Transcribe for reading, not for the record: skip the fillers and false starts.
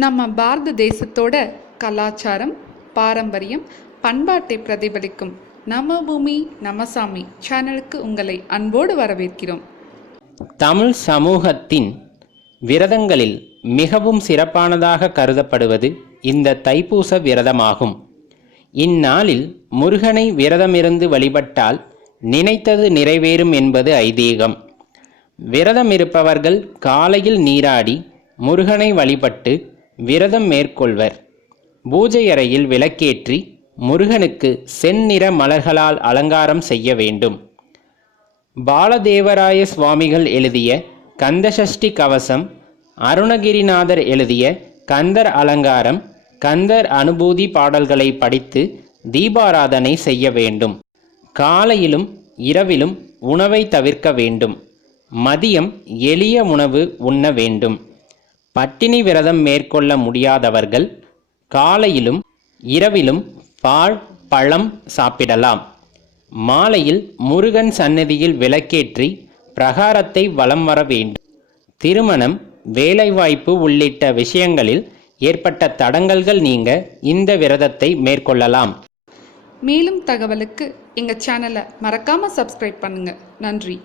நம்ம பாரத தேசத்தோட கலாச்சாரம், பாரம்பரியம், பண்பாட்டை பிரதிபலிக்கும் நம்ம பூமி நம்ம சாமி சேனலுக்கு உங்களை அன்போடு வரவேற்கிறோம். தமிழ் சமூகத்தின் விரதங்களில் மிகவும் சிறப்பானதாக கருதப்படுவது இந்த தைப்பூச விரதமாகும். இந்நாளில் முருகனை விரதமிருந்து வழிபட்டால் நினைத்தது நிறைவேறும் என்பது ஐதீகம். விரதமிருப்பவர்கள் காலையில் நீராடி முருகனை வழிபட்டு விரதம் மேற்கொள்வர். பூஜை அறையில் விளக்கேற்றி முருகனுக்கு செந்நிற மலர்களால் அலங்காரம் செய்ய வேண்டும். பாலதேவராய சுவாமிகள் எழுதிய கந்தசஷ்டி கவசம், அருணகிரிநாதர் எழுதிய கந்தர் அலங்காரம், கந்தர் அனுபூதி பாடல்களை படித்து தீபாராதனை செய்ய வேண்டும். காலையிலும் இரவிலும் உணவை தவிர்க்க வேண்டும். மதியம் எளிய உணவு உண்ண வேண்டும். பட்டினி விரதம் மேற்கொள்ள முடியாதவர்கள் காலையிலும் இரவிலும் பால், பழம் சாப்பிடலாம். மாலையில் முருகன் சன்னதியில் விளக்கேற்றி பிரகாரத்தை வலம் வர வேண்டும். திருமணம், வேலைவாய்ப்பு உள்ளிட்ட விஷயங்களில் ஏற்பட்ட தடங்கல்கள் நீங்க இந்த விரதத்தை மேற்கொள்ளலாம். மேலும் தகவலுக்கு எங்கள் சேனலை மறக்காமல் சப்ஸ்கிரைப் பண்ணுங்கள். நன்றி.